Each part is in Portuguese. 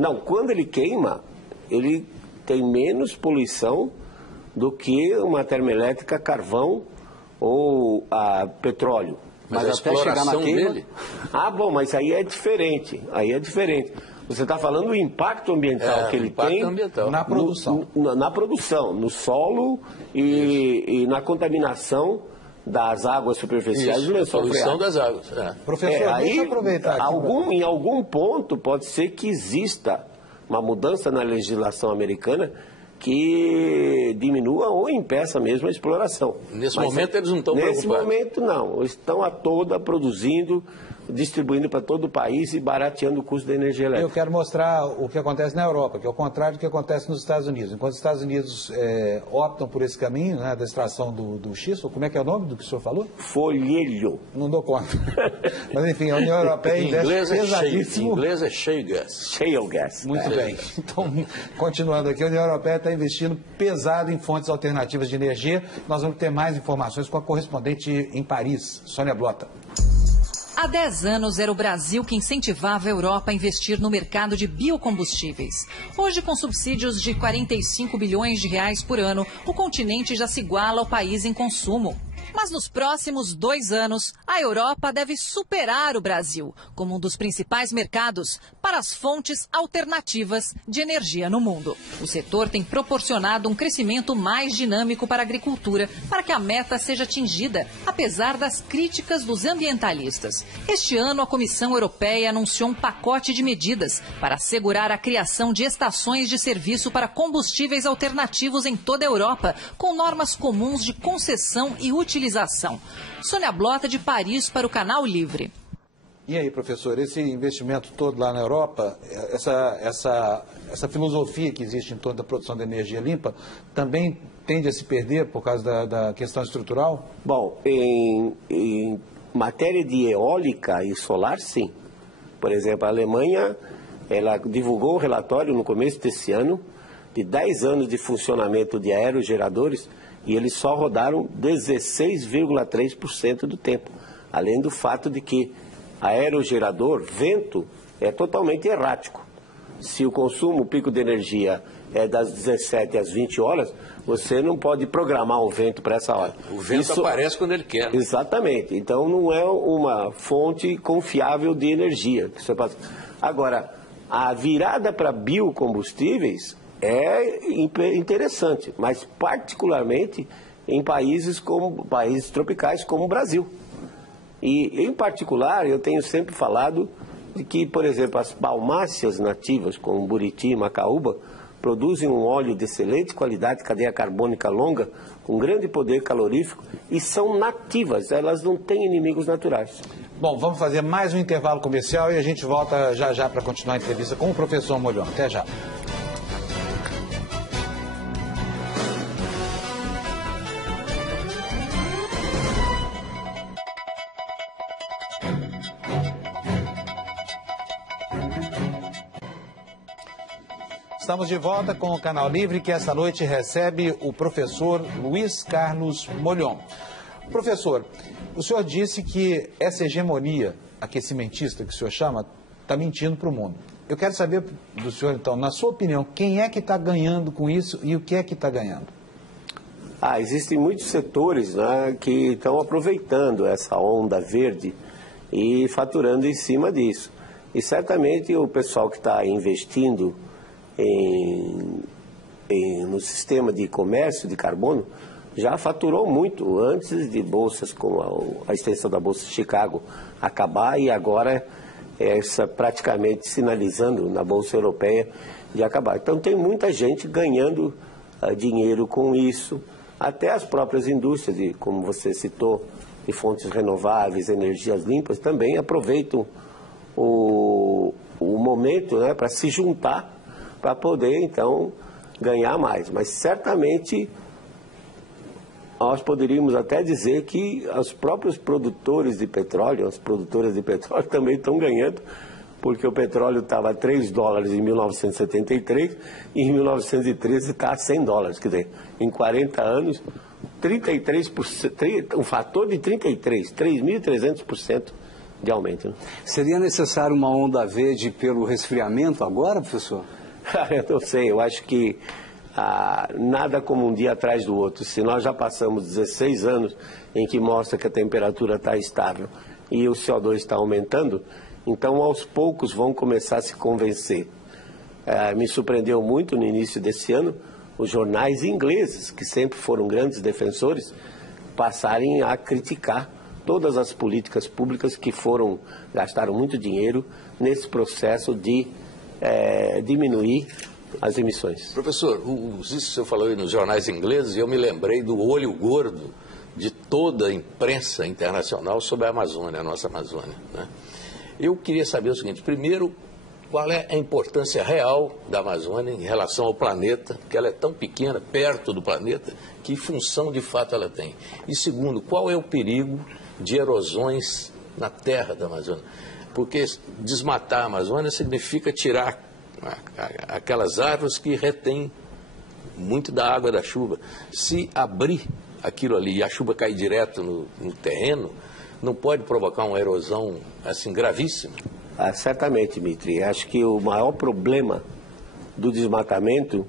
Não, quando ele queima, ele tem menos poluição do que uma termoelétrica a carvão ou a petróleo. Mas até chegar na queima... dele... Ah, bom, mas aí é diferente. Aí é diferente. Você está falando do impacto ambiental que ele tem na produção. Na produção, no solo e na contaminação das águas superficiais do lençol freático. Poluição das águas. Professor, deixa eu aproveitar aqui. Em algum ponto pode ser que exista uma mudança na legislação americana que diminua ou impeça mesmo a exploração. Nesse momento eles não estão preocupados? Nesse momento não, estão a toda produzindo, distribuindo para todo o país e barateando o custo da energia elétrica. Eu quero mostrar o que acontece na Europa, que é o contrário do que acontece nos Estados Unidos. Enquanto os Estados Unidos optam por esse caminho, né, da extração do xisto, como é que é o nome do que o senhor falou? Folhelho. Não dou conta. Mas enfim, a União Europeia investe pesadíssimo. Em inglês é shale gas. Shale gas. Muito bem. Então, continuando aqui, a União Europeia está investindo pesado em fontes alternativas de energia. Nós vamos ter mais informações com a correspondente em Paris, Sônia Blota. Há 10 anos era o Brasil que incentivava a Europa a investir no mercado de biocombustíveis. Hoje, com subsídios de 45 bilhões de reais por ano, o continente já se iguala ao país em consumo. Mas nos próximos 2 anos, a Europa deve superar o Brasil como um dos principais mercados para as fontes alternativas de energia no mundo. O setor tem proporcionado um crescimento mais dinâmico para a agricultura, para que a meta seja atingida, apesar das críticas dos ambientalistas. Este ano, a Comissão Europeia anunciou um pacote de medidas para assegurar a criação de estações de serviço para combustíveis alternativos em toda a Europa, com normas comuns de concessão e utilização. Sônia Blota, de Paris, para o Canal Livre. E aí, professor, esse investimento todo lá na Europa, essa filosofia que existe em torno da produção de energia limpa, também tende a se perder por causa da questão estrutural? Bom, em matéria de eólica e solar, sim. Por exemplo, a Alemanha, ela divulgou um relatório no começo desse ano de 10 anos de funcionamento de aerogeradores e eles só rodaram 16,3% do tempo. Além do fato de que aerogerador, vento, é totalmente errático. Se o consumo, o pico de energia é das 17 às 20 horas, você não pode programar o vento para essa hora. O vento aparece quando ele quer. Exatamente. Então não é uma fonte confiável de energia. Agora, a virada para biocombustíveis é interessante, mas particularmente em países tropicais como o Brasil. E, em particular, eu tenho sempre falado de que, por exemplo, as palmáceas nativas, como Buriti e Macaúba, produzem um óleo de excelente qualidade, cadeia carbônica longa, com grande poder calorífico, e são nativas, elas não têm inimigos naturais. Bom, vamos fazer mais um intervalo comercial e a gente volta já já para continuar a entrevista com o professor Molhon. Até já. Estamos de volta com o Canal Livre, que esta noite recebe o professor Luiz Carlos Molhon. Professor, o senhor disse que essa hegemonia aquecimentista que o senhor chama está mentindo para o mundo. Eu quero saber do senhor, então, na sua opinião, quem é que está ganhando com isso e o que é que está ganhando? Existem muitos setores, né, que estão aproveitando essa onda verde e faturando em cima disso. E certamente o pessoal que está investindo no sistema de comércio de carbono já faturou muito antes de bolsas como a extensão da Bolsa de Chicago acabar e agora praticamente sinalizando na Bolsa Europeia de acabar. Então tem muita gente ganhando dinheiro com isso, até as próprias indústrias, como você citou, de fontes renováveis, energias limpas, também aproveitam o momento, né, para se juntar para poder, então, ganhar mais. Mas, certamente, nós poderíamos até dizer que os próprios produtores de petróleo, as produtoras de petróleo também estão ganhando, porque o petróleo estava a $3 em 1973 e em 1913 está a $100. Quer dizer, em 40 anos, 33%, um fator de 3.300% de aumento. Seria necessário uma onda verde pelo resfriamento agora, professor? Eu não sei, eu acho que nada como um dia atrás do outro. Se nós já passamos 16 anos em que mostra que a temperatura está estável e o CO2 está aumentando, então aos poucos vão começar a se convencer. Me surpreendeu muito no início desse ano os jornais ingleses, que sempre foram grandes defensores, passarem a criticar todas as políticas públicas que gastaram muito dinheiro nesse processo de diminuir as emissões. Professor, isso que o senhor falou aí nos jornais ingleses, e eu me lembrei do olho gordo de toda a imprensa internacional sobre a Amazônia, a nossa Amazônia, né? Eu queria saber o seguinte: primeiro, qual é a importância real da Amazônia em relação ao planeta, que ela é tão pequena, perto do planeta, que função de fato ela tem? E segundo, qual é o perigo de erosões na terra da Amazônia? Porque desmatar a Amazônia significa tirar aquelas árvores que retêm muito da água da chuva. Se abrir aquilo ali e a chuva cair direto no terreno, não pode provocar uma erosão assim gravíssima? Certamente, Dmitry. Acho que o maior problema do desmatamento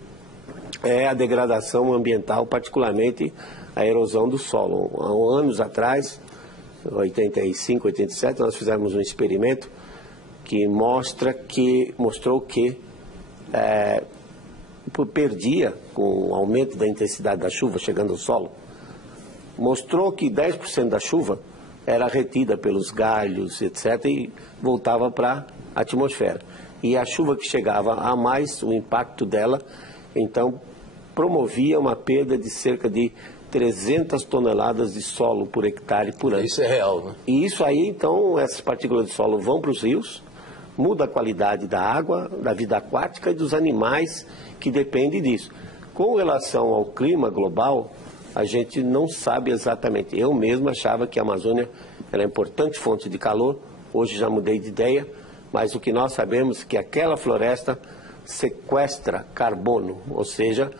é a degradação ambiental, particularmente a erosão do solo. Há anos atrás, 85, 87, nós fizemos um experimento que mostrou que perdia, com o aumento da intensidade da chuva chegando ao solo, mostrou que 10% da chuva era retida pelos galhos, etc., e voltava para a atmosfera. E a chuva que chegava a mais, o impacto dela, então, promovia uma perda de cerca de 300 toneladas de solo por hectare por ano. Isso é real, né? E isso aí, então, essas partículas de solo vão para os rios, muda a qualidade da água, da vida aquática e dos animais que dependem disso. Com relação ao clima global, a gente não sabe exatamente. Eu mesmo achava que a Amazônia era importante fonte de calor, hoje já mudei de ideia, mas o que nós sabemos é que aquela floresta sequestra carbono, ou seja,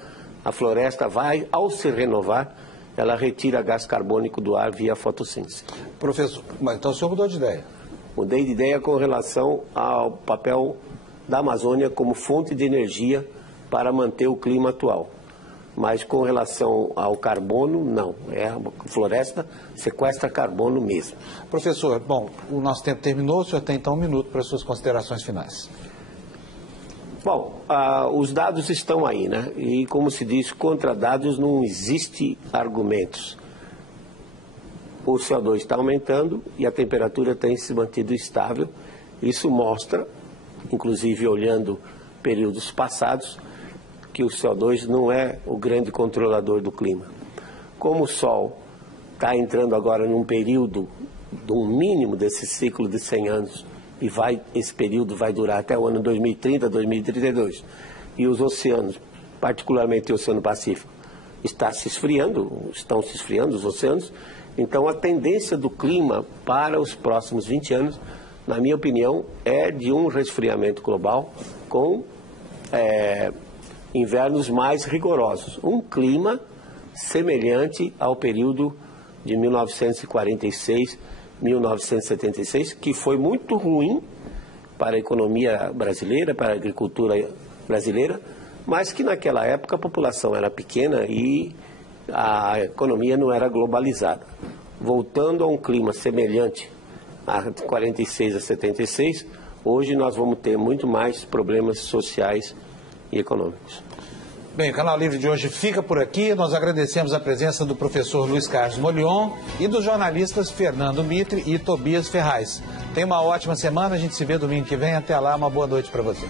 a floresta vai, ao se renovar, ela retira gás carbônico do ar via fotossíntese. Professor, mas então o senhor mudou de ideia? Mudei de ideia com relação ao papel da Amazônia como fonte de energia para manter o clima atual. Mas com relação ao carbono, não. A floresta sequestra carbono mesmo. Professor, bom, o nosso tempo terminou, o senhor tem então 1 minuto para as suas considerações finais. Bom, os dados estão aí, né? E como se diz, contra dados não existe argumentos. O CO2 está aumentando e a temperatura tem se mantido estável. Isso mostra, inclusive olhando períodos passados, que o CO2 não é o grande controlador do clima. Como o Sol está entrando agora num período do mínimo desse ciclo de 100 anos, e esse período vai durar até o ano 2030, 2032, e os oceanos, particularmente o Oceano Pacífico, estão se esfriando os oceanos, então a tendência do clima para os próximos 20 anos, na minha opinião, é de um resfriamento global com invernos mais rigorosos. Um clima semelhante ao período de 1946, 1976, que foi muito ruim para a economia brasileira, para a agricultura brasileira, mas que naquela época a população era pequena e a economia não era globalizada. Voltando a um clima semelhante a 46 a 76, hoje nós vamos ter muito mais problemas sociais e econômicos. Bem, o Canal Livre de hoje fica por aqui. Nós agradecemos a presença do professor Luiz Carlos Molion e dos jornalistas Fernando Mitre e Tobias Ferraz. Tenha uma ótima semana, a gente se vê domingo que vem. Até lá, uma boa noite para você.